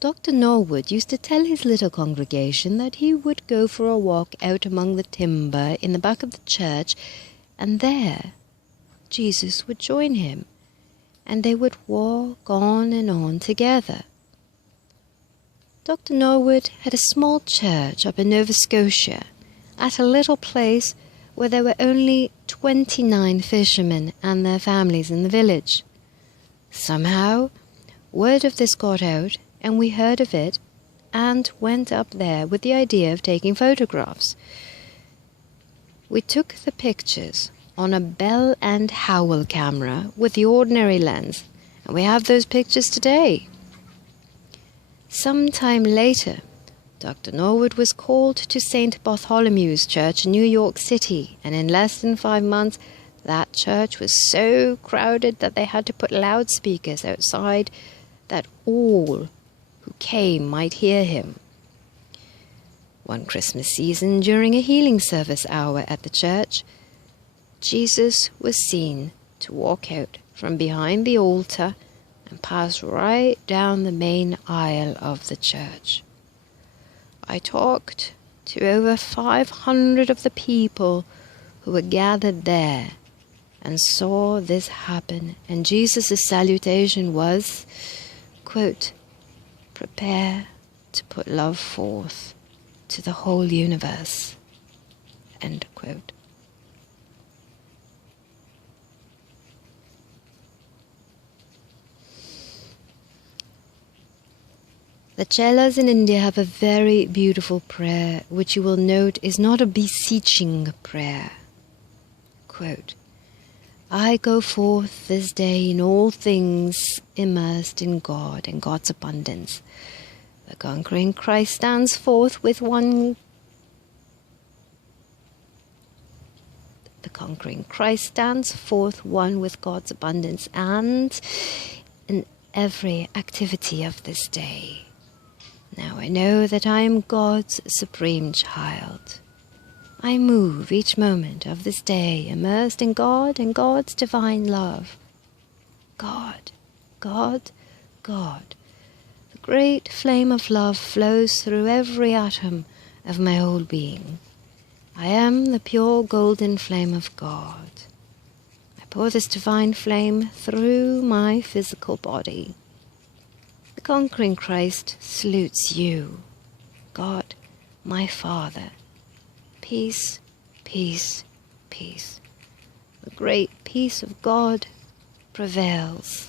Dr. Norwood used to tell his little congregation that he would go for a walk out among the timber in the back of the church, and there Jesus would join him, and they would walk on and on together. Dr. Norwood had a small church up in Nova Scotia, at a little place where there were only 29 fishermen and their families in the village. Somehow, word of this got out, and we heard of it and went up there with the idea of taking photographs. We took the pictures on a Bell and Howell camera with the ordinary lens, and we have those pictures today. Some time later, Dr. Norwood was called to St. Bartholomew's Church in New York City, and in less than 5 months, that church was so crowded that they had to put loudspeakers outside that all who came might hear him. One Christmas season, during a healing service hour at the church, Jesus was seen to walk out from behind the altar and pass right down the main aisle of the church. I talked to over 500 of the people who were gathered there and saw this happen, and Jesus' salutation was, quote, "Prepare to put love forth to the whole universe," end quote. The Chelas in India have a very beautiful prayer, which you will note is not a beseeching prayer. Quote, "I go forth this day in all things immersed in God and God's abundance. The conquering Christ stands forth with one. The conquering Christ stands forth one with God's abundance and in every activity of this day. Now I know that I am God's supreme child. I move each moment of this day immersed in God and God's divine love. God, God, God. The great flame of love flows through every atom of my whole being. I am the pure golden flame of God. I pour this divine flame through my physical body. The conquering Christ salutes you, God, my Father. Peace, peace, peace. The great peace of God prevails.